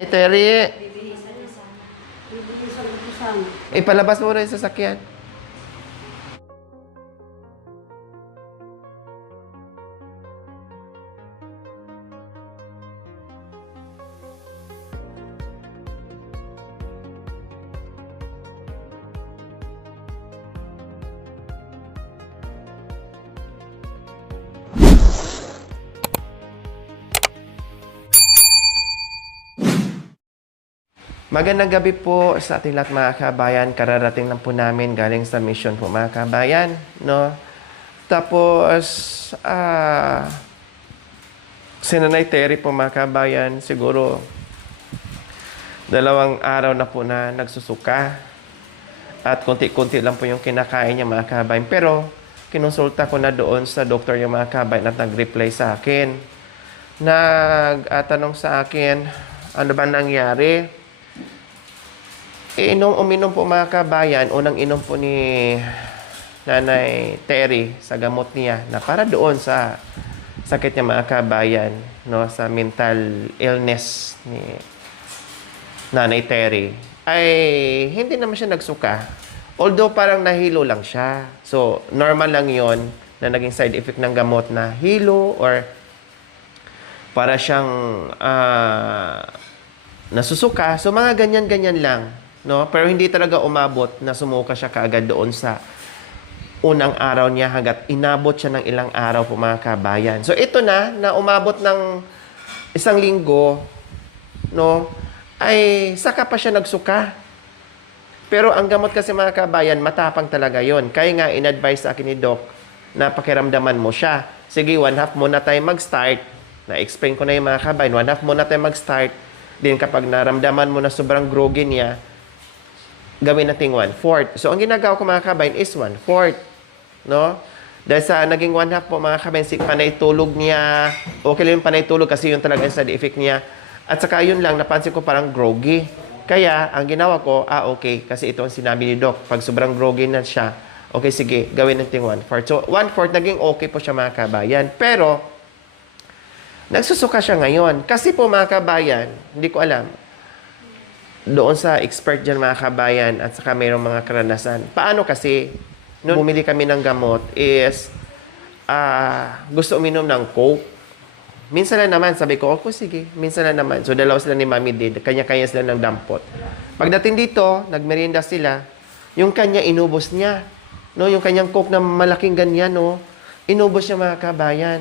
Terry, Bibihisan niya sana. Bibihisan ko sana. ipalabas mo na yung sasakyan. Magandang gabi po sa ating lahat mga kabayan. Kararating lang po namin galing sa mission po mga kabayan. No? Tapos, si Nanay Terry po mga kabayan, siguro 2 araw na po na nagsusuka. At konti-konti lang po yung kinakain niya mga kabayan. Pero, kinonsulta ko na doon sa doktor yung mga kabayan at nag-reply sa akin. Nagtanong sa akin, ano ba nangyari? Uminom po mga kabayan, unang inom po ni Nanay Terry sa gamot niya na para doon sa sakit niya mga kabayan, no, sa mental illness ni Nanay Terry, ay hindi naman siya nagsuka. Although parang nahilo lang siya. So, normal lang yon na naging side effect ng gamot na hilo or para siyang nasusuka. So, mga ganyan-ganyan lang. No? Pero hindi talaga umabot na sumuka siya kaagad doon sa unang araw niya hanggat inabot siya ng ilang araw po mga kabayan. So ito na umabot ng 1 linggo, no, ay saka pa siya nagsuka. Pero ang gamot kasi mga kabayan, matapang talaga yon. Kaya nga in-advise sa akin ni Doc na pakiramdaman mo siya. Sige, 1/2 muna tayo mag-start. Na-explain ko na yung mga kabayan, 1/2 muna tayo mag-start. Then kapag naramdaman mo na sobrang groggy niya, gawin natin 1/4. So, ang ginagawa ko mga kabayan is 1/4. No? Dahil sa naging 1/2 po mga kabayan, panay tulog niya. Okay lang yung panay tulog kasi yun talaga yung side effect niya. At saka yun lang, napansin ko parang groggy. Kaya, ang ginawa ko, okay, kasi ito ang sinabi ni Doc. Pag sobrang groggy na siya, okay, sige, gawin natin 1/4. So, 1/4, naging okay po siya mga kabayan. Pero, nagsusuka siya ngayon. Kasi po mga kabayan, hindi ko alam, doon sa expert dyan mga kabayan at saka mayroong mga karanasan. Paano kasi, noong bumili kami ng gamot is, gusto uminom ng Coke. Minsan na naman, sabi ko, okay, sige, minsan na naman. So, dalawa sila ni Mami Did, kanya-kanya sila ng dampot. Pagdating dito, nagmerienda sila, yung kanya inubos niya. No, yung kanyang Coke na malaking ganyan, no, inubos niya mga kabayan.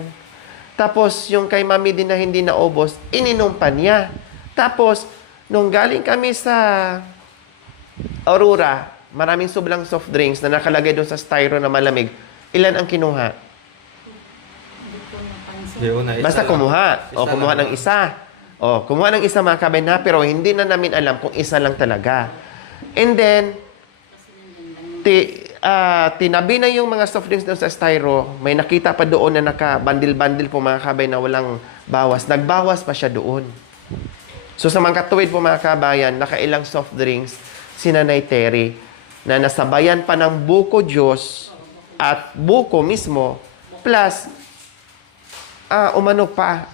Tapos, yung kay Mami Did na hindi naubos, ininom pa niya. Tapos, nung galing kami sa Aurora, maraming sobrang soft drinks na nakalagay doon sa styro na malamig. Ilan ang kinuha? Basta kumuha. O, kumuha ng isa. O, kumuha ng isa mga kabayan na, pero hindi na namin alam kung isa lang talaga. And then, tinabi na yung mga soft drinks doon sa styro. May nakita pa doon na naka-bandil-bandil po mga kabayan na walang bawas. Nagbawas pa siya doon. So sa mga katuwid po mga kabayan, nakailang soft drinks si Nanay Terry na nasabayan pa ng buko Diyos at buko mismo plus umano pa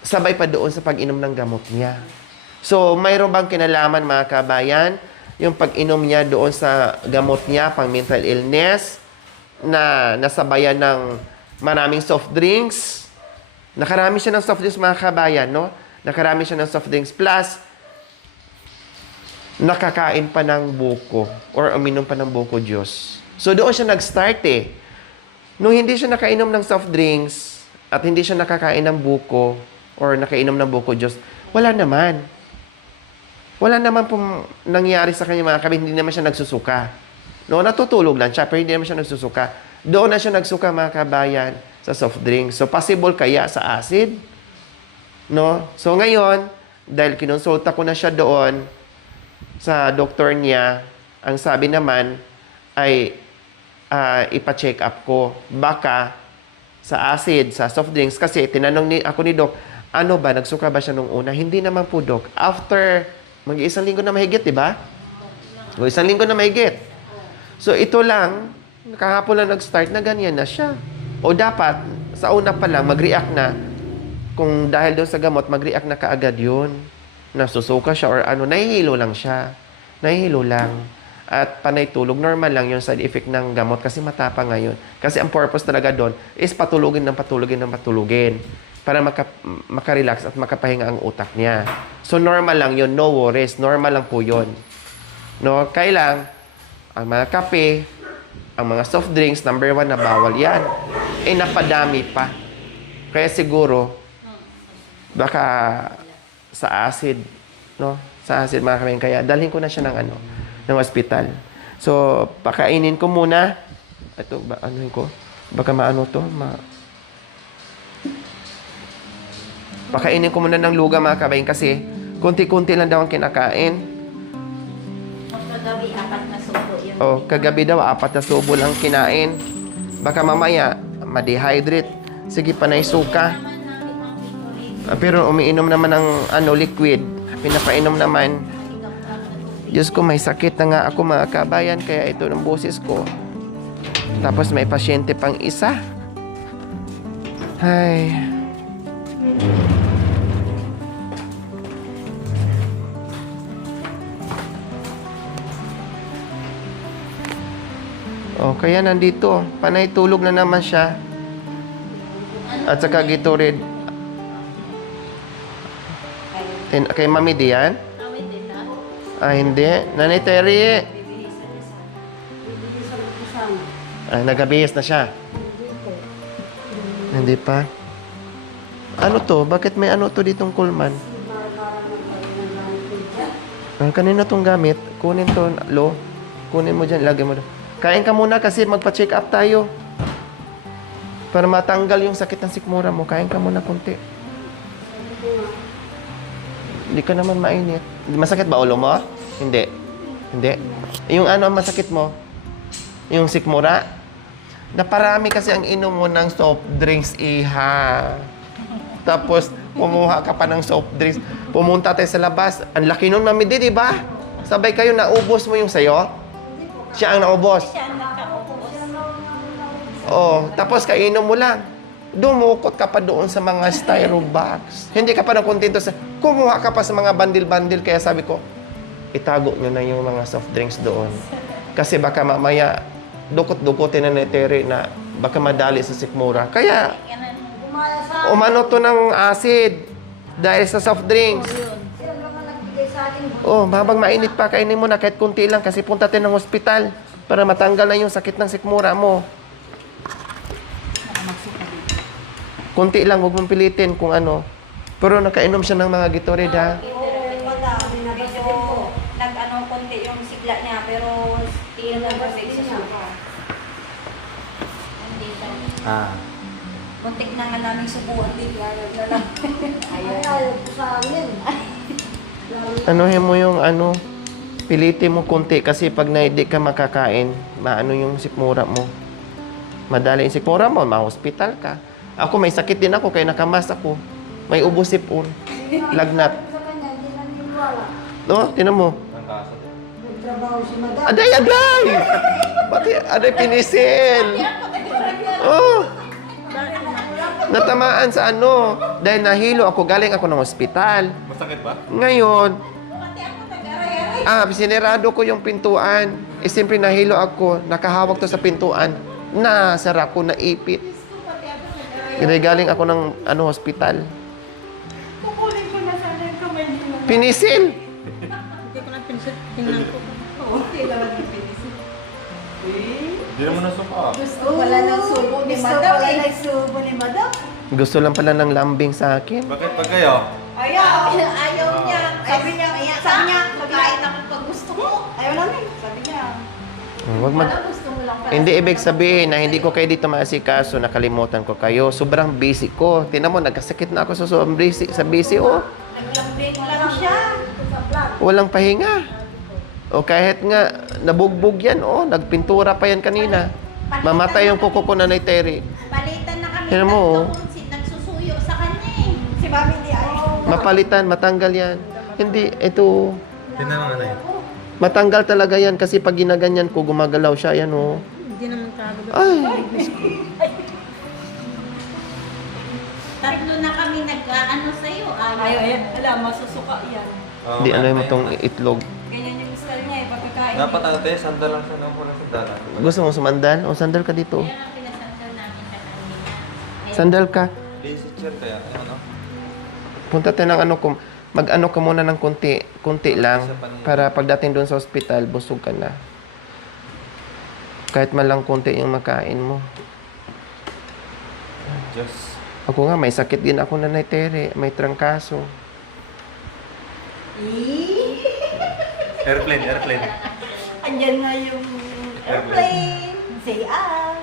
sabay pa doon sa pag-inom ng gamot niya. So mayroon bang kinalaman mga kabayan yung pag-inom niya doon sa gamot niya pang mental illness na nasabayan ng maraming soft drinks? Nakarami siya ng soft drinks mga kabayan, no? Nakarami siya ng soft drinks plus nakakain pa ng buko or uminom pa ng buko Diyos. So doon siya nag-start eh. Nung hindi siya nakainom ng soft drinks at hindi siya nakakain ng buko or nakainom ng buko Diyos, wala naman. Wala naman pong nangyari sa kanya mga kabayan, hindi naman siya nagsusuka. No, natutulog lang siya pero hindi naman siya nagsusuka. Doon na siya nagsuka mga kabayan sa soft drinks. So possible kaya sa acid? No? So ngayon, dahil kinonsulta ko na siya doon sa doktor niya, ang sabi naman ay ipa-check up ko. Baka sa acid, sa soft drinks, kasi tinanong ako ni Doc, ano ba, nagsuka ba siya nung una? Hindi naman po, Doc. After, mag-1 linggo na mahigit, di ba? O 1 linggo na mahigit. So ito lang, kahapon lang nag-start na ganyan na siya. O dapat, sa una pa lang, mag-react na kung dahil doon sa gamot, mag-react na kaagad yun. Nasusuka siya or ano, nahihilo lang siya. Nahihilo lang. At panay tulog, normal lang yung side effect ng gamot kasi matapang ngayon. Kasi ang purpose talaga doon is patulugin ng patulugin ng patulugin para makarelax at makapahinga ang utak niya. So normal lang yun, no worries. Normal lang po yun. No, kailang ang mga kape, ang mga soft drinks, number 1 na bawal yan. Napadami pa. Kaya siguro, baka sa acid, no? Sa acid mga kaming, kaya dalhin ko na siya ng ospital. So, pakainin ko muna. Ito, anuhin ko? Baka maano to? Pakainin ko muna ng luga mga kabayin kasi kunti-kunti lang daw ang kinakain. Kagabi, 4 na subo yun. Oh, kagabi daw, 4 na subo lang kinain. Baka mamaya, ma-dehydrate. Sige, panay suka. Pero umiinom naman ng liquid. Pinapainom naman. Diyos ko, may sakit na nga ako mga kabayan, kaya ito ng boses ko. Tapos may pasyente pang isa. Ay. Oh, kaya nandito. Panay tulog na naman siya. At saka Gatorade. Kay Mami Dian? Awit din na. Hindi. Nanay Terry. Bibihisan niya sana. Bibihisan ko sana. Nagabihis na siya. Hindi po. Hindi pa. Ano to? Bakit may ano to ditong kulman? Marang mo kayo ng gamit ko. Kanina tong gamit. Kunin to, Lo. Kunin mo dyan. Lagay mo doon. Kain ka muna kasi magpa-check up tayo. Para matanggal yung sakit ng sikmura mo. Kain ka muna konti. Hindi ka naman mainit. Masakit ba ulo mo? Hindi. Hindi. Yung ano ang masakit mo? Yung sikmura? Naparami kasi ang inom mo ng soft drinks, iha. Tapos, kumuha ka pa ng soft drinks. Pumunta tayo sa labas. Ang laki nun, Mami di ba? Sabay kayo, naubos mo yung sayo? Siya ang naubos. Siya ang nagkaupos. Oh, tapos kainom mo lang. Dumukot ka pa doon sa mga styro box. Hindi ka pa nakontento sa... Kumuha ka pa sa mga bandil-bandil. Kaya sabi ko, itago nyo na yung mga soft drinks doon. Kasi baka mamaya, dukot-dukotin na ni Terry na baka madali sa sikmura. Kaya, Gumaya sa umano to ng acid dahil sa soft drinks. Sila naman nagbigay sa akin. Oh, habang mainit pa, kainin mo na kahit kunti lang kasi punta tayo ng ospital para matanggal na yung sakit ng sikmura mo. Kunti lang, huwag mong pilitin kung ano. Pero nakainom siya ng mga Gatorade, ha? Nag-ano konti yung sigla niya, pero tiyan lang kasi sa suka. Hindi ba? Muntik na nga namin subuan din. Na lang. Ayaw ko sa amin. Anuhin mo yung ano, pilitin mo kunti kasi pag hindi ka makakain, maano yung sikmura mo. Madali yung sikmura mo, ma-hospital ka. Ako may sakit din ako kaya nakamas ako. May ubo sipon. Lagnat. Sa kanya, hindi naniniwala. No? Tinan mo. Nagtrabaho si madam. Aday, aday! Pati, aday pinisil. Oh. Natamaan sa ano. Dahil nahilo ako, galing ako ng ospital. Masakit ba? Ngayon, sinirado ko yung pintuan. Siyempre nahilo ako. Nakahawak to sa pintuan. Nasara ko, naipit. Galing ako ng hospital. Kukunin ko na sana yung kamay niyo. Pinisil. Hindi ko na pinisit. Tingnan ko. Oo, hindi naman yung pinisit. Hindi naman nasuka. Gusto pala ng subo ni Gusto Madam. pala ng subo ni madam. Gusto lang pala ng lambing sa akin. Bakit pag kayo? Ayaw niya. Sabi niya, kakain ako pag gusto mo. Ayaw namin. Sabi niya. Wag mag... Gusto mo lang pala. Hindi ibig sabihin na hindi ko kayo dito maasikaso, nakalimutan ko kayo. Sobrang busy ko. Tingnan mo, nagkasakit na ako sa sobrang busy. Sa busy, oh. Naglambing lang siya. Sa plan. Walang pahinga. O kahit nga, nabugbog yan, oh. Nagpintura pa yan kanina. Mamatay yung kuko ko na ni Terry. Palitan na kami. Tingnan mo, oh. Nagsusuyo sa kanya eh. Si Mami di ayaw. Mapalitan, matanggal yan. Hindi, ito. Tingnan lang na yun. Matanggal talaga yan kasi pag ginaganyan ko, gumagalaw siya. Yan, oh. Hindi naman kagad. Ay, Tatlo na kami nag-ano sa'yo. Ayaw, ayaw. Alam, masusuka yan. Hindi ano yung itong itlog. Ganyan yung style niya eh, pagkakain. Dapat ate, sandal lang siya. Naku lang sandal. Gusto mo sumandal? O sandal ka dito. Yan ang pinasandal namin sa kanina. Sandal ka. Lazy chair kaya. Ano? Punta tayo ng ano, mag-ano ka muna ng kunti lang para pagdating doon sa ospital, busog ka na. Kahit man lang kunti yung makain mo. Diyos. Ako nga, may sakit din ako na Tere. May trangkaso. Airplane. Andyan nga yung Airplane! Say ah!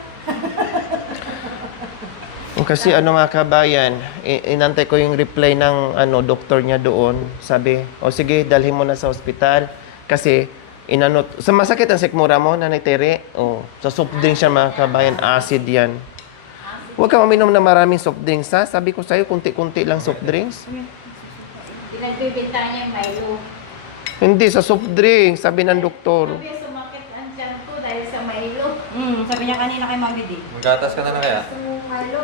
Kasi ano mga kabayan, inantay ko yung reply ng doktor niya doon. Sabi, o sige, dalhin mo na sa ospital. Kasi, sa masakit ang sikmura mo, Nanay Tere. O, sa soft drinks siya mga kabayan, acid yan. Huwag ka uminom na maraming soft drinks, ha? Sabi ko sa'yo, kunti-kunti lang soft drinks. Pinagbibinta niya yung Milo. Hindi, sa soft drinks, sabi ng doktor. Sabi, sumakit ang tiyan ko dahil sa Milo. sabi niya kanina kay Mami D. Maggatas ka na kaya? Gusto mo Milo?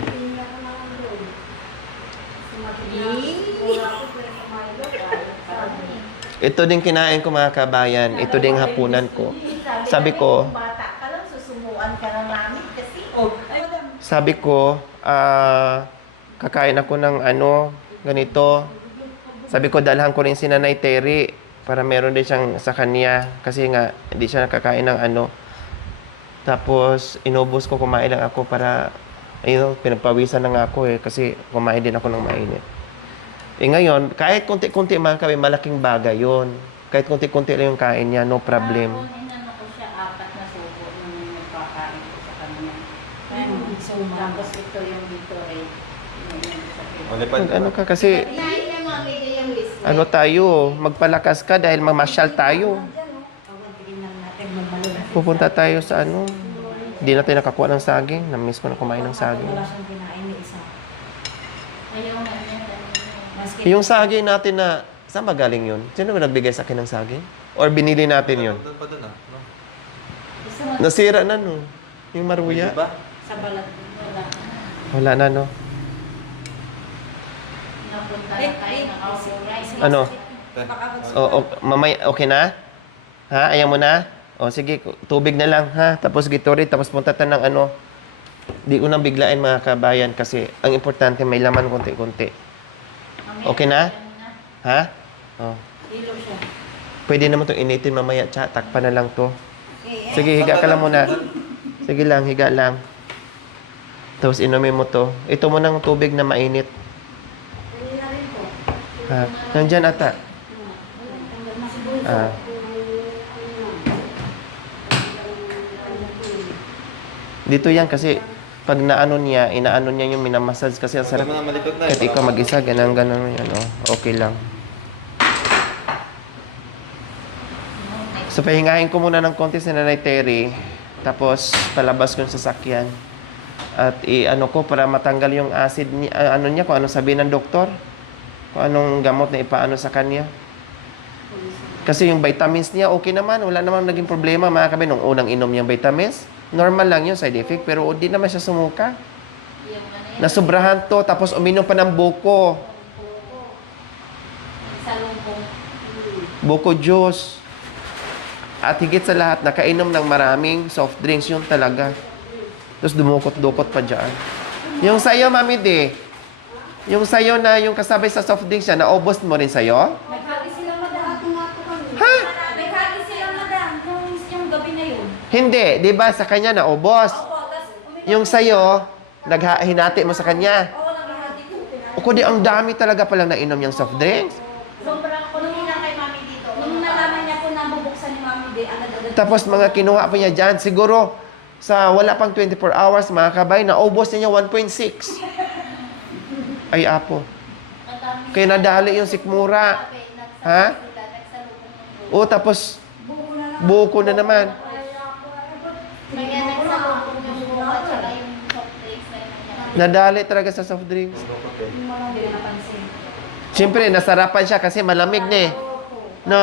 Hindi niya ka naman doon. Sumakit na. Wala ko pero yung Milo. Sabi. Ito din kinain ko mga kabayan. Ito din hapunan ko. Sabi ko, Kung bata ka lang, susumuan ka ng namin kasi. Oh, ay madam. Sabi ko, kakain ako ng ganito. Sabi ko, dalhan ko rin si Nanay Terry para meron din siyang sa kanya. Kasi nga, hindi siya nakakain ng Tapos, inubos ko, kumain lang ako para, pinagpawisan na nga ako kasi kumain din ako ng mainit. Ngayon, kahit konti-konti mga kami, malaking bagay yon. Kahit konti-konti lang yung kain niya, no problem. Kahapon, inano ko siya 4 na subo nung nagpakain ko sa kanya. Tapos ito yung dito eh. Malipad ka. Ano ka kasi, Kinain niya mami yung biscuit. ano tayo, magpalakas ka dahil mamasyal tayo. Tingnan natin magmalunod. Pupunta tayo sa Hindi natin nakakuha ng saging. Na-miss ko na kumain ng saging. Wala siyang kinain ni isa. Ayaw nga niya kanina. Maski Yung saging natin na, saan ba galing yun? Sino ba nagbigay sa akin ng saging? Or binili natin yun? Doon pa doon no? Gusto mo Nasira na no? Yung maruya? Diba? sa balat. wala. Wala na no? Napunta na kayo ng rice. Ano? Baka Mamaya, okay na? Ha? Ayaw mo na? O sige, tubig na lang ha? Tapos Gatorade, tapos punta tayo ng Di ko nang biglain mga kabayan kasi ang importante may laman konti-konti. Okay na? Ha? Oh. hilo siya. Pwede naman itong initin mamaya. Tsa, takpan na lang to. Sige, higa ka lang muna. Sige lang, higa lang. Tapos inumin mo to. Ito mo ng tubig na mainit. Ha? Nandyan ata. Ah. Dito yan kasi pag inaano niya yung minamassage kasi ang sarap. Huwag mo na malikot na. Kahit ikaw mag-isa, ganun yan, okay lang. So, pahingahin ko muna ng konti si Nanay Terry. Tapos, palabas ko yung sasakyan. At ko para matanggal yung acid niya, kung anong sabihin ng doktor. Kung anong gamot na ipaano sa kanya. Kasi yung vitamins niya, okay naman. Wala namang naging problema, mga kabe, nung unang inom niyang vitamins. Normal lang yung side effect, pero di naman siya sumuka. Yung ano yun, Nasubrahan to, tapos uminom pa ng buko. sa lumpong. Buko juice. At higit sa lahat, nakainom ng maraming soft drinks yun talaga. Tapos dumukot-dukot pa dyan. Yung sayo, Mami D. Yung sayo na yung kasabay sa soft drinks siya, naubos mo rin sayo? Nagkati sila madam. Ha? Nagkati sila madam. Yung gabi na yun. Hindi. Di ba sa kanya naubos? Yung sayo, hinati mo sa kanya. Oo, naghahati ko. O kundi ang dami talaga palang nainom yung soft drinks. Sobrang kunin lang kay mami dito. Nung nalaman niya po na bubuksan ni Mami D, agad-agad. Tapos mga kinuha pa niya dyan, siguro sa wala pang 24 hours, mga kabay, naubos niya 1.6. Ay, apo. Madami Kaya nadali yung sikmura. Ha? O, tapos, buko na naman. Kaya nagsalubong yung buka tsaka yung soft drinks na yun niya. Nadali talaga sa soft drinks. Hindi na napansin. Siyempre, nasarapan siya kasi malamig na eh. No?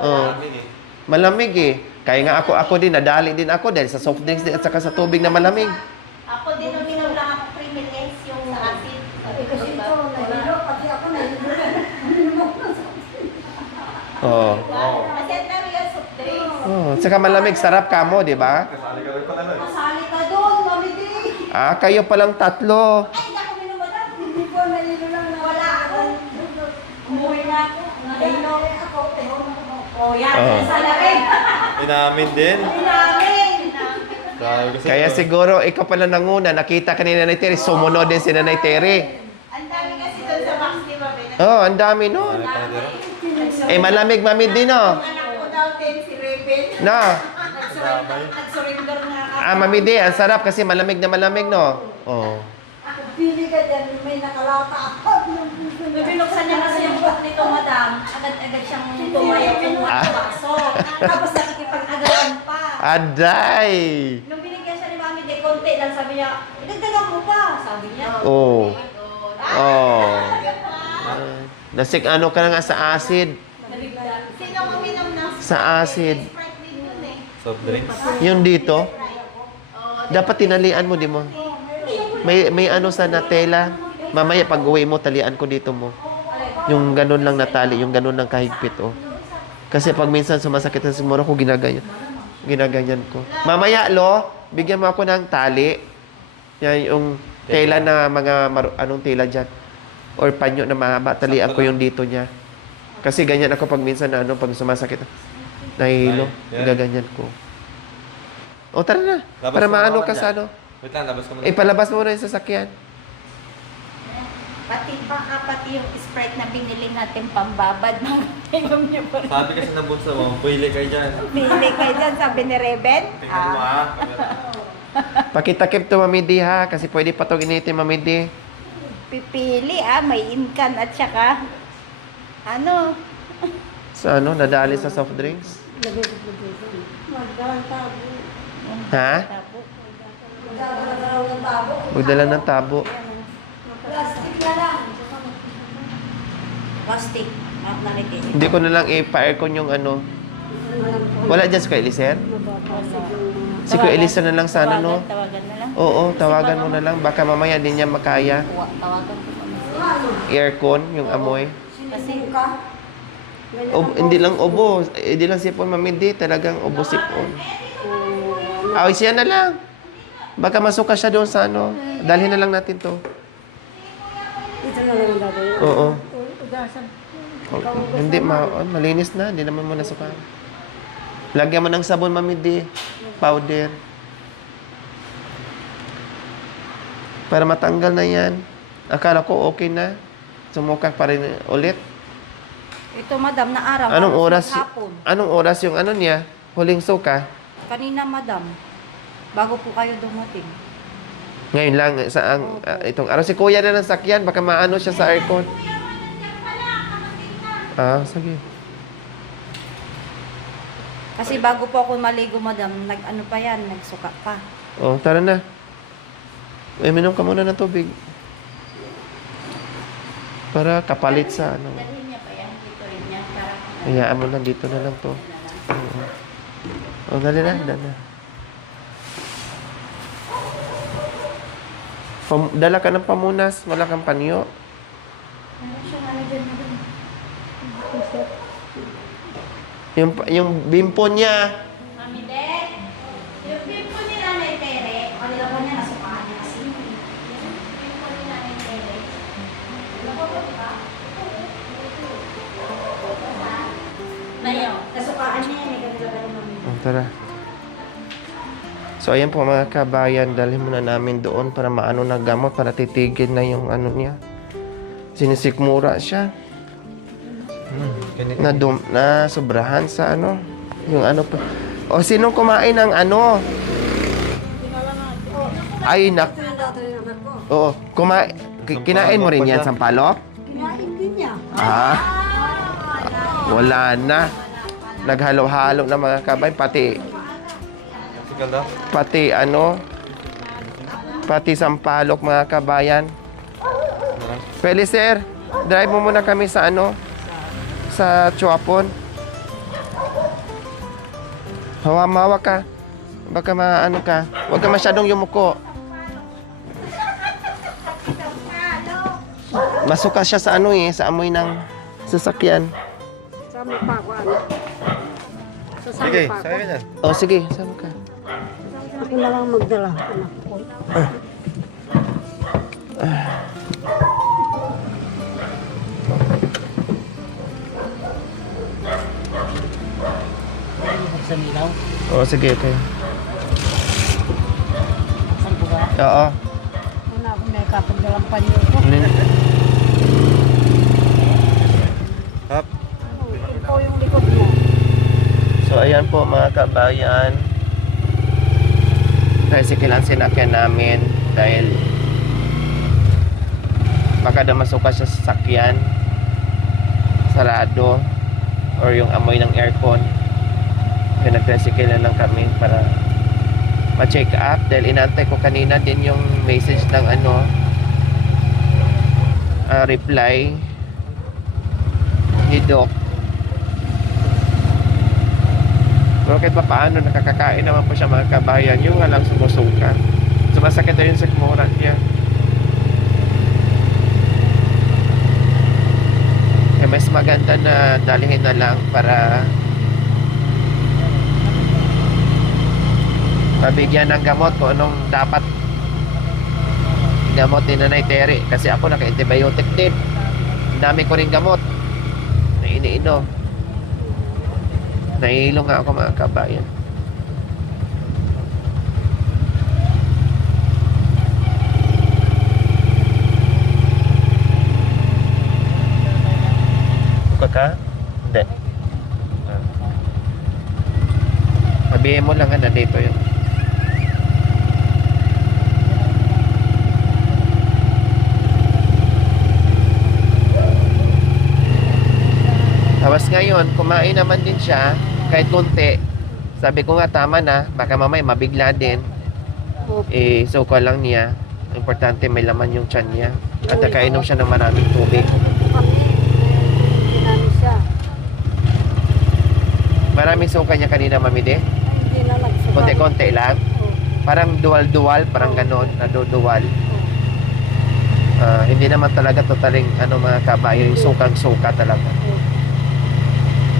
Oh. Maraming eh. Malamig eh. Kaya nga ako din, nadali din ako dahil sa soft drinks din at saka sa tubig na malamig. Ako din uminom lang ako creamy lace yung sa acid. Kasi ito, Oo. Kasi ang dami yung soft drinks. Oh, saka malamig, sarap ka mo, di ba? Kasali ka rin pala na. Masali ka doon, Mami D. Ah, kayo palang tatlo. Ay, hindi ako minumadam. Hindi ko, nalilo lang na wala ako. Umuwi na ako. Nalilo ako. Oh, yan. Oo. Sa rin. Inamin din. Namin. Dahil kasi Kaya siguro, ikaw pala nanguna. Nakita ka ni Nanay Terry. Sumunod din si Nanay Terry. Ang dami kasi doon sa box, di ba? Oh, ang dami nun. Ano pa na dito? Eh, malamig mami din, oh. Anak ko daw din si Rebel. No. Nag-surrender nga ako. Ah, mami din. Ang sarap kasi malamig na malamig, no? Oh. Pili ka dyan, may nakalata ako. Binuksan niya kasi yung book nito, madam. Agad-agad siyang tumayo kung baso. Tapos nakikipag-agawan pa. Aday! Nung binigyan siya ni Mami de konti lang, sabi niya, idagdagan mo pa. Sabi niya. Oh. Oh. Nasik ano ka na nga sa acid. Sino uminom ng Sa acid. Sprite din yun eh? Soft drinks. Yung dito. Dapat tinalian mo, di mo? May ano sa natela. Mamaya pag uwi mo, talian ko dito mo. Yung ganun lang natali, yung ganun lang kahigpit, oh. Kasi pag minsan sumasakit sa simuro ko, ginaganyan. Ginaganyan ko. Mamaya, lo, bigyan mo ako ng tali. Yan yung tela na mga, anong tela dyan? Or panyo na mahaba, talian ko yung dito niya. Kasi ganyan ako pag minsan na ano, pag sumasakit. Nahihilo, Ay, yan. gaganyan ko. O tara na, Labas para mo maano naman ka dyan. sa ano. Wait lang, labas ka muna. Ipalabas mo na yung sasakyan. Pati yung Sprite na binili natin pambabad ng inom niyo pa. Sabi kasi ng bunso mo, pili kayo dyan. Bili kayo dyan, sabi ni Rebel. Tingnan mo ha. Pakitakip to, Mami D, ha? Kasi pwede pa itong initin, Mami D. Pipili may inkan at saka ano? Sa ano, nadali sa soft drinks? Ha? Magdala ng tabo. Plastic na lang. Plastic. Nakikita. Hindi ko na lang ipa-aircon yung ano. Wala dyan si Kuya Eliser? Si Kuya Eliser na lang sana, no? Tawagan na lang. Oo, tawagan mo na lang. Baka mamaya din niya makaya. Tawagan ko pa. Aircon, yung amoy. Kasi Hindi lang ubo. Hindi lang sipon, Mami D. Talagang ubo sipon. Ay, siya na lang. Baka masuka siya doon sa ano. Dalhin na lang natin to. Ito na lang dati. Oo. Ugasan. Hindi, malinis na. Hindi naman mo nasuka. Lagyan mo ng sabon, Mami D. Powder. Para matanggal na yan. Akala ko okay na. Sumuka pa rin ulit. ito madam na araw. Anong halos oras? maghapon. Anong oras yung ano niya? Huling suka? Kanina madam. Bago po kayo dumating. Ngayon lang sa itong araw. Si Kuya na ng sakyan. Baka maano siya sa aircon. Ah, sige. Kasi bago po ako maligo madam, nag-ano pa yan, nagsuka pa. Oh, tara na. Minom ka muna ng tubig. Para kapalit sa ano. Dalhin niya pa yan, dito rin yan. Para Hayaan mo lang, dito na lang to. Oo. Oh, dali na, dali na. Dala ka ng pamunas, wala kang panyo. ano siya nga dyan madam? Yung bimpo niya. Mami Dek, yung pimpo ni Nanay Tere, kanila po niya nasukaan niya kasi. Yung pimpo ni Nanay Tere. Nayo, nasukaan niya yan, kanila ba ni Mami? Oh, tara. So, ayan po mga kabayan, dalhin muna namin doon para maano na gamot, para titigil na yung ano niya. Sinisikmura siya. Na sobrahan sa ano. Yung ano pa. O, sinong kumain ng ano? Ay, nak. Ito yung dati ng anak ko. Oo, kinain mo rin yan, sampalok? Kinain din niya. Ah, wala na. Naghalo-halo na mga kabay, Sigal daw. pati sampalok mga kabayan. Pwede sir, drive mo muna kami sa ano, sa Chuapon. Hawa-mawa ka. Baka maano ka. Huwag ka masyadong yumuko. Masuka siya sa ano sa amoy ng sasakyan. Sa Sasama pa ako, ano? Sasama Sige, pa ako. sakay ka dyan. O, sige. Saan ka? Ako na lang magdala, anak ko. Buksan ilaw? O, sige. Okay. Buksan ko ba? Oo. Una ako may kapagdalang panyo ko. Hap. Ito yung likod mo. So, ayan po mga kabayan. Tricycle ang sinakyan namin dahil baka na masuka sa sasakyan, sarado, or yung amoy ng aircon. Kaya nag-tricycle na lang kami para ma-check up dahil inantay ko kanina din yung message ng reply ni Doc. Pero kahit pa paano, nakakakain naman po siya mga kabayan. Yung nga lang sumusuka. Sumasakit na yun sa kumurat niya. Kaya mas maganda na dalihin na lang para mabigyan ng gamot kung anong dapat gamot ni Nanay Terry. Kasi ako naka-antibiotic din. Ang dami ko rin gamot na iniinom. Nahihilo nga ako mga kabayan. Buka ka? Hindi. Sabihin mo lang na dito yun. Tapos ngayon, kumain naman din siya kahit konti. Sabi ko nga tama na, baka mamaya mabigla din. Suka lang niya. Importante may laman yung tiyan niya. At nakainom siya ng maraming tubig. Ginamit siya. Maraming suka niya kanina, Mami De. Hindi na nagsuka. Konti-konti lang. Parang dual-dual, parang ganon, nadudual. Hindi naman talaga totaling mga kabayo, yung sukang-suka talaga.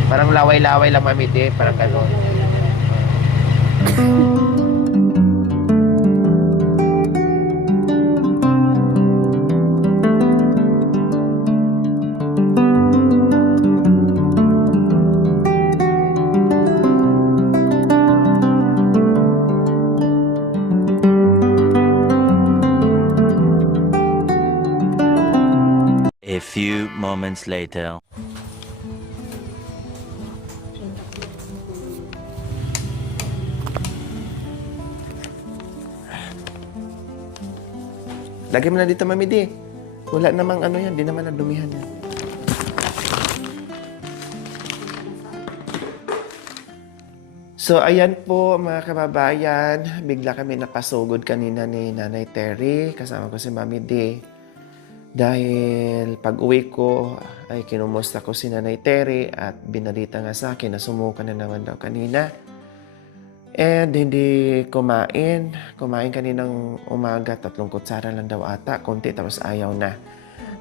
Parang laway-laway lang, Mami De, parang ganon. A few moments later. Lagay mo na dito, Mami De. Wala namang yan, di naman nadumihan yan. So, ayan po mga kababayan. Bigla kami napasugod kanina ni Nanay Terry. Kasama ko si Mami De. Dahil pag uwi ko, ay kinumusta ko si Nanay Terry at binalita nga sa akin na sumuka na naman daw kanina. And hindi kumain. Kumain kaninang umaga, 3 kutsara lang daw ata. Konti, tapos ayaw na.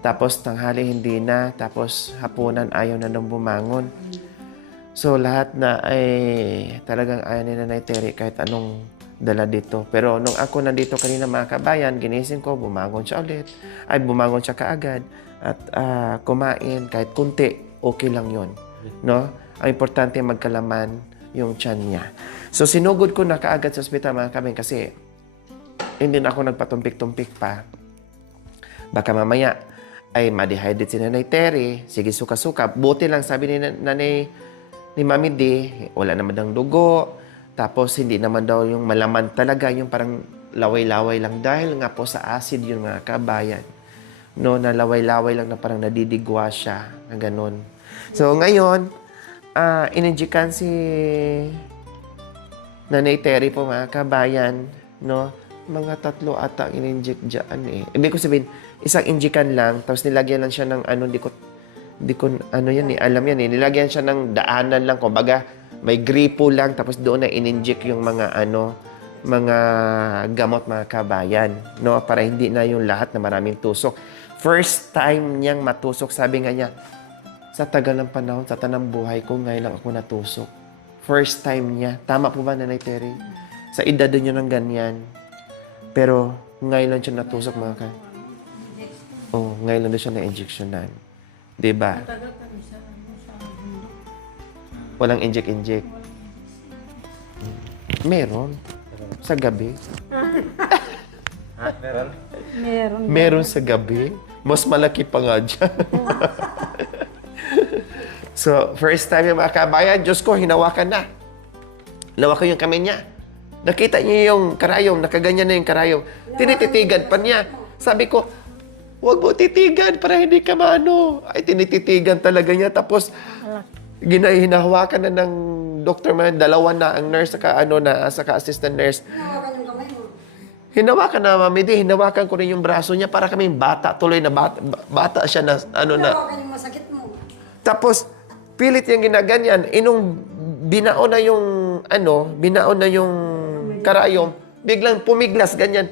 Tapos tanghali hindi na. Tapos hapunan ayaw na nang bumangon. So lahat na ay talagang ayaw ni Nanay Terry kahit anong dala dito. Pero nung ako nandito kanina mga kabayan, ginising ko, bumangon siya ulit. Ay bumangon siya kaagad. At kumain kahit kunti, okay lang yon, no? Ang importante magkalaman yung tiyan niya. So, sinugod ko na kaagad sa ospital mga kabayan kasi hindi na ako nagpatumpik-tumpik pa. Baka mamaya ay ma-dehydrate si Nanay Terry. Sige, suka-suka. Buti lang sabi ni Mami D, wala naman ng dugo. Tapos, hindi naman daw yung malaman talaga, yung parang laway-laway lang. Dahil nga po sa acid yung mga kabayan. No, na laway-laway lang na parang nadidigwa siya. Na ganun. So, ngayon, ininjikan si Nanay Terry po mga kabayan, no? Mga 3 ata ang ininjik dyan eh. Ibig ko sabihin, isang injikan lang, tapos nilagyan lang siya ng di ko yan eh, alam yan eh. Nilagyan siya ng daanan lang, kumbaga may gripo lang, tapos doon na ininjik yung mga mga gamot mga kabayan, no? Para hindi na yung lahat na maraming tusok. First time niyang matusok, sabi nga niya, sa tagal ng panahon, sa tanang buhay ko, ngayon lang ako natusok. First time niya. Tama po ba, Nanay Terry? Sa edad niyo ng ganyan. Pero ngayon lang siya natusok, mga ka. Oh, ngayon lang din siya na-injectionan. Diba? Tagal kami sa bundok. Walang inject-inject. Meron. Sa gabi. Ha? Meron? Meron. Meron sa gabi. Mas malaki pa nga dyan. So, first time yung mga kabayan, Diyos ko, hinawakan na. Hinawakan yung kamay niya. Nakita niya yung karayom, nakaganyan na yung karayom. Tinititigan pa niya. Sabi ko, huwag mo titigan para hindi ka maano. Ay, tinititigan talaga niya. Tapos, hinahawakan na ng doktor man, dalawa na ang nurse, saka assistant nurse. Hawakan yung kamay mo. Hinawakan na, Mami Di. Hinawakan ko rin yung braso niya para kaming bata. Tuloy na bata siya na, na. Hawakan yung masakit mo. Tapos, pilit yung ginaganyan. Binaon na yung karayom, biglang pumiglas, ganyan.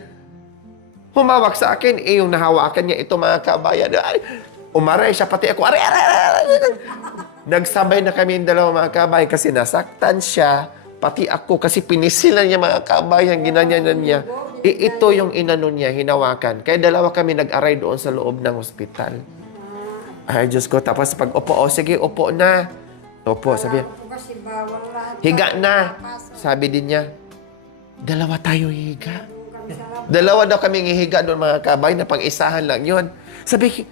Humawak sa akin, yung nahawakan niya, ito mga kabayan. Ay, umaray siya, pati ako, aray. Nagsabay na kami yung dalawa mga kabayan kasi nasaktan siya, pati ako, kasi pinisilan niya mga kabayan, ginanyanan niya. Ito yung inano niya, hinawakan. Kaya dalawa kami nag-aray doon sa loob ng ospital. Ay, Diyos ko. Tapos pag upo, sige, upo na. Upo, sabi niya, Kasi bawang lahat. higa na. Sabi din niya, dalawa tayo higa. Dalawa daw kaming hihiga doon mga kabay na pang-isahan lang yun. Sabi,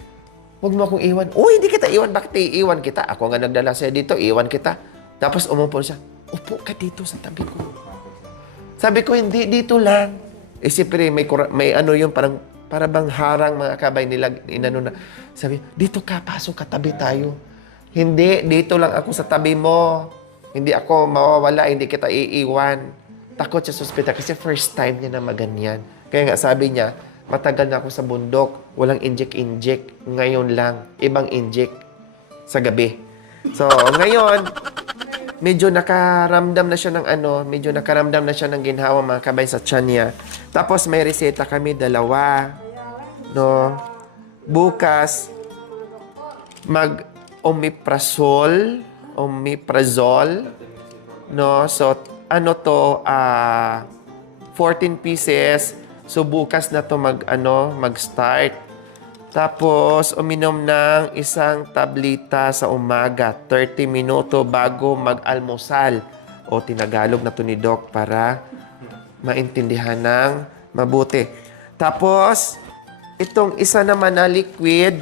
huwag mo akong iwan. Uy, hindi kita iwan. Bakit iiwan kita? Ako nga nagdala sa'yo dito, iwan kita. Tapos umupo siya, upo ka dito sa tabi ko. Sabi ko, hindi, dito lang. Siyempre, may ano yun, para bang harang mga kabay nila, inano na. Sabi, dito ka, pasok ka, tabi tayo. Hindi, dito lang ako sa tabi mo. Hindi ako mawawala, hindi kita iiwan. Takot siya sa ospital kasi first time niya na maganyan. Kaya nga sabi niya, matagal na ako sa bundok, walang inject-inject. Ngayon lang, ibang inject sa gabi. So, ngayon, medyo nakaramdam na siya ng ginhawa mga kabay sa tiyan niya. Tapos may reseta kami, dalawa. No? Bukas, omeprazole, no? So, 14 pieces. So, bukas na to mag-start. Tapos, uminom ng isang tablita sa umaga, 30 minuto bago mag-almusal. O, tinagalog na to ni Doc para maintindihan ng mabuti. Tapos, itong isa naman na liquid,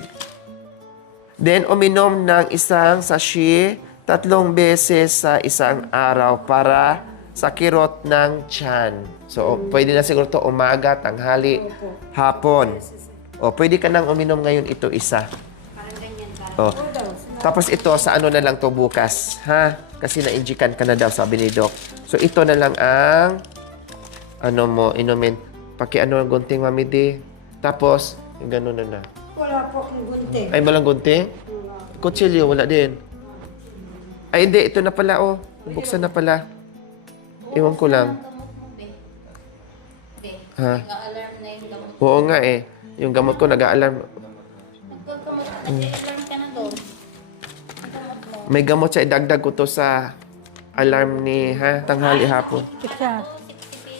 then uminom ng isang sachet 3 beses sa isang araw para sa kirot ng tiyan. So, pwede na siguro to umaga, tanghali, hapon. O, pwede ka nang uminom ngayon ito isa. Parang ganyan ka. O. Tapos ito, sa ano na lang to bukas, ha? Kasi na-injikan ka na daw, sabi ni Doc. So, ito na lang ang inumin. Ng gunting, Mami Di. Tapos, yung gano'n na. Wala po akong gunting. Ay, walang gunting? Kutsilyo, wala din. Ay, hindi. Ito na pala, oh. Buksan na pala. Iwan ko lang. Ha? Nag-alarm na yung gamot. Oo nga eh. Yung gamot ko nag-a-alarm. Nag-alarm ka na doon. May gamot siya. Idagdag ko to sa alarm ni tanghali hapon. Isa.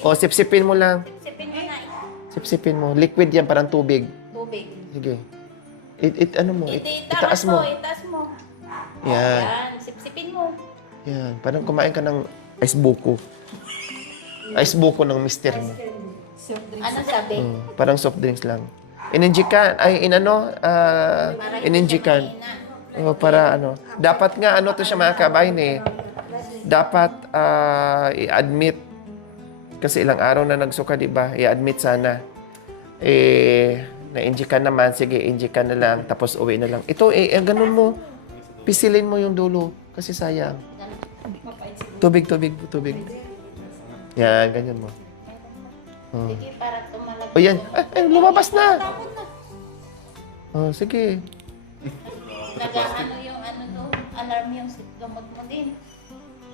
O, sipsipin mo lang. Sipin mo na. Sipsipin mo. Liquid yan, parang tubig. Tubig. Sige. Itaas mo. Itaas mo. Yan. Yan. Sipsipin mo. Yan. Parang kumain ka ng ice buko. Ice buko ng mister mo. Ano sabi? Parang soft drinks lang. Ininjikan. Ininjikan. Oh, para dapat nga to siya mga kabayan eh. Dapat i-admit kasi ilang araw na nagsuka, di ba? I-admit sana. Na-injikan naman, sige, injikan na lang tapos uwi na lang. Ito ganun mo. Pisilin mo yung dulo kasi sayang. Tubig. Yan, ganyan mo. Sige, para tumalab. O yan. Ay, lumabas na. Tapon na. Oh, sige. Alarm yung gamot mo din.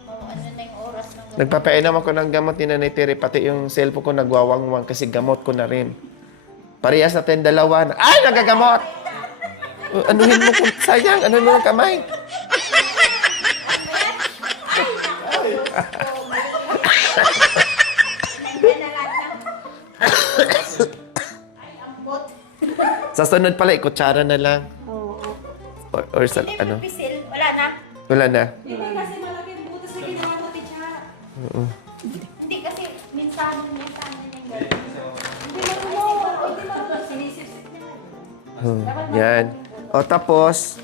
Ano na yung oras ng gamot. Nagpapainom ako ng gamot ni Nanay Tere, pati yung cellphone ko nagwawangwang kasi gamot ko na rin. Parehas natin dalawa na, ay, nagagamot! Anuhin mo kung sayang. Anuhin mo ang kamay. Nandiyan na lahat ng... Ay, ambot. Sa sunod pala, ikutsara na lang. Oo. Or sa, Hindi ano. mo pisil. Wala na. Wala na. Hindi kasi malaki ang butas na ginawa mo, Ticha. Hindi kasi minsan yan gano'n. Hindi marunong. Sinisip-sip niya. Yan. O tapos,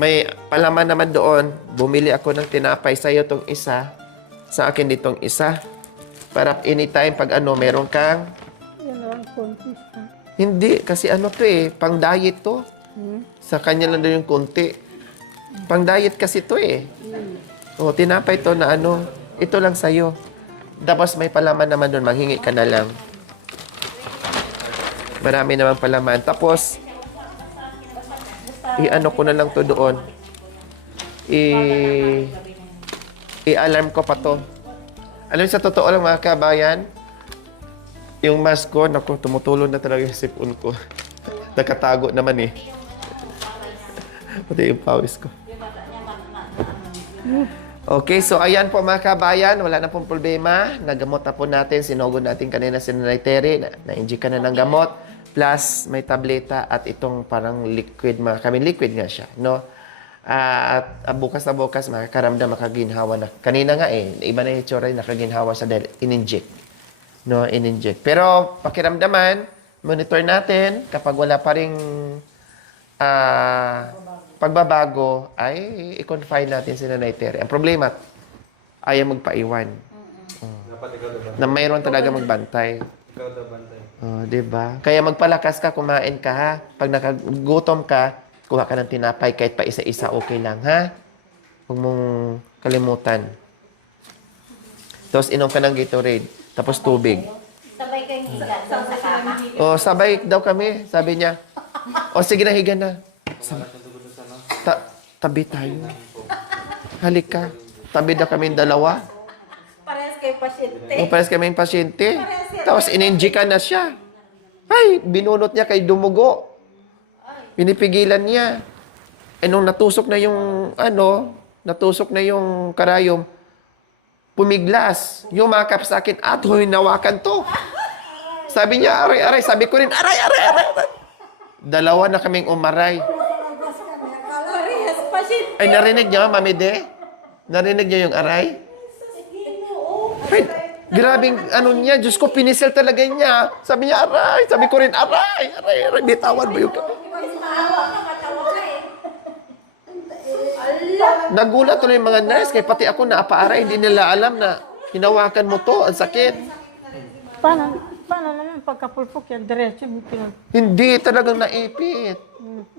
may palaman naman doon. Bumili ako ng tinapay sa'yo tong isa. Sa akin ditong isa. Para anytime pag ano, meron kang... Yan lang, kontis na. Hindi, kasi ano to eh, pang diet to. Sa kanya lang doon yung konti. Pang diet kasi to eh. O, tinapay to na ano, ito lang sa'yo. Tapos may palaman naman doon, manghingi ka na lang. Marami naman palaman. Tapos, i-ano ko na lang to doon. I-alarm ko pa to. Alam sa totoo lang mga kabayan, yung mask ko, naku, tumutulong na talaga yung sipon ko. Nakatago naman eh. Pati yung pawis ko. Okay, so ayan po mga kabayan, wala na pong problema. Nagamot na po natin, sinugod natin kanina si Nanay Terry, na-inject ka na ng gamot, plus may tableta at itong parang liquid, liquid nga siya, no? At bukas na bukas, makakaramdam, makaginhawa na. Kanina nga eh, iba na yung itsura, nakaginhawa sa dahil in-inject. No, in-inject. Pero pakiramdaman, monitor natin, kapag wala pa ring pagbabago, ay i-confine natin si Nanay Terry. Ang problema, ayaw magpaiwan. Dapat ikaw daw bantay. Na mayroon talaga magbantay. Ikaw daw bantay. Oh, 'di ba? Kaya magpalakas ka, kumain ka ha. Pag nakagutom ka, kuha ka ng tinapay kahit pa isa-isa, okay lang ha. Huwag mong kalimutan. Tapos inom ka ng Gatorade, tapos tubig. Sabay kayong higa sa kama. Oh, sabay daw kami, sabi niya. Oh, sige na, higa na. Tabi tayo. Halika. Tabi na kami dalawa. Parehas kayo pasyente. O, pares kami yung pasyente. Tapos ininjika na siya. Ay, binunot niya kay dumugo. Pinipigilan niya. Eh, nung natusok na yung, natusok na yung karayom, pumiglas. Yumakap sa akin, at hinawakan to. Sabi niya, aray, aray. Sabi ko rin, aray, aray, aray. Dalawa na kaming umaray. Parehas pasyente. Ay, narinig niya, Mami De? Narinig niya yung aray? Ay, grabing ano niya, Diyos ko, pinisel talaga niya. Sabi niya, aray. Sabi ko rin, aray, aray, aray. Bitawan mo yung... Maawa ka, katawa ka eh. Nagulat tuloy yung mga nurse, kaya pati ako naapaaray, hindi nila alam na hinawakan mo to, ang sakit. Paano naman pagkapulpok yan, diretso mo pinag... Hindi talagang naipit.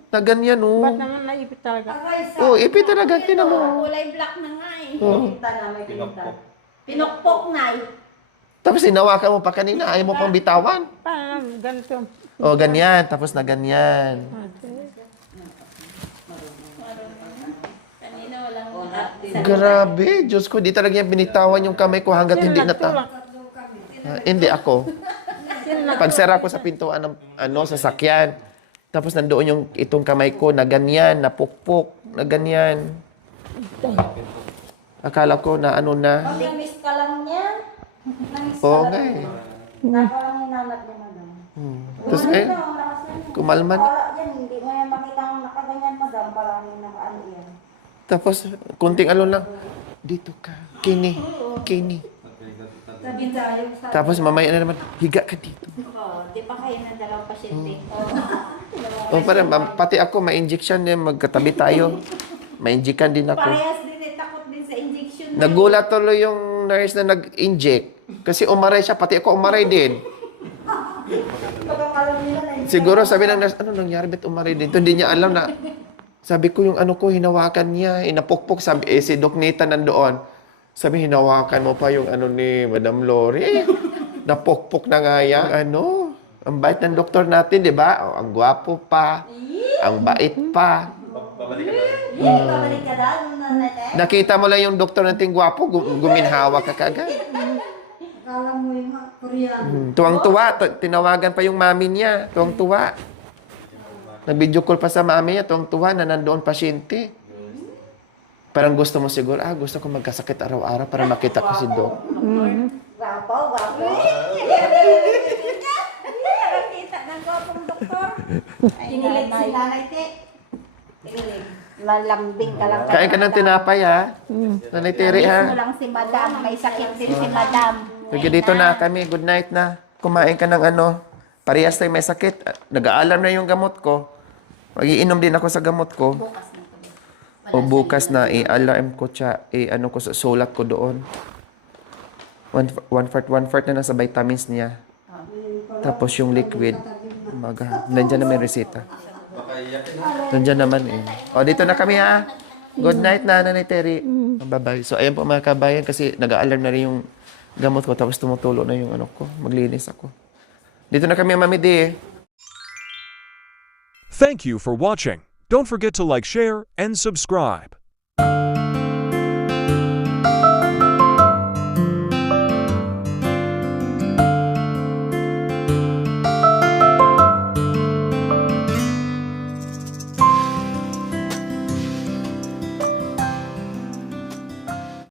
Na ganyan, oh. Ba't naman naipit talaga? Oh, ipit talaga, tinan mo. Kulay black na nga eh. Oh. Pinokpok na eh. Tapos hinawakan mo pa kanina, ayaw mo pang bitawan. Paano naman ganito? Oh, ganyan, tapos na ganyan. Kanina walang Grabe, Diyos ko, di talaga yan binitawan yung kamay ko hanggat hindi nata. Hindi ako. Pagsara ko sa pintuan ng sasakyan, tapos nandoon yung itong kamay ko na ganyan, na pukpok, na ganyan. Akala ko na ano na. Namiss ka lang niya. Namiss ka Oo lang. nga eh. Nakalang hinanap niya madam. Tapos eh, kumalman. Wala dyan, hindi mo yan makita ang nakaganyan madam. Parang nakaano yan. Tapos, kunting ano lang, dito ka, kini, kini. Sabi tayo. Tapos mamaya na naman, higa ka dito. Oo, di pa kayo ng dalawang pasyente. O parang, pati ako, ma-injection din, magkatabi tayo. Ma-injection din ako. Parehas din eh, takot din sa injection. Nagulat tuloy yung nurse na nag-inject. Kasi umaray siya, pati ako umaray din. Pagkakalam nila na Siguro sabi ng nurse, ano nangyari, ba't umaray din? Ito, hindi niya alam na, sabi ko yung ano ko, hinawakan niya, inapukpok, sabi, si Doc Nita nandoon. Sabi, hinawakan mo pa yung ano ni Madam Lori. Napukpok na nga yan, ano. Ang bait ng doktor natin, di ba? Oh, ang gwapo pa, ang bait pa. Babalikan na. babalik ka daw. Nakita mo lang yung doktor natin gwapo, guminhawa ka kagad. Akala mo yung Koreano. Tuwang-tuwa, tinawagan pa yung mami niya. Tuwang-tuwa. Nag-video call pa sa mami niya, tuwang-tuwa na nandoon pasyente. Parang gusto mo siguro, gusto ko magkasakit araw-araw para makita ko si Doc. Gwapo. Nakakita ng gwapong doktor. Inilig si Nanay Te. Inilig. Malambing ka lang. Kain ka ng tinapay, ha? Nanay Tere, Miss mo ha? lang si Madam. May sakit din si Madam. Sige, dito na kami. Good night na. Kumain ka ng ano. Parehas tayo may sakit. Nag-aalarm na yung gamot ko. Mag-iinom din ako sa gamot ko. O bukas na i-alarm ko siya, ano ko, sulat ko doon. One part na nasa vitamins niya. Tapos yung liquid. Nandiyan na may resita. Nandiyan naman eh. O, dito na kami ha. Good night na, Nanay Terry. Bye-bye. So, ayan po mga kabayan kasi nag-alarm na rin yung gamot ko tapos tumutulo na yung ano ko. Maglinis ako. Dito na kami, Mami D. Thank you for watching. Don't forget to like, share, and subscribe.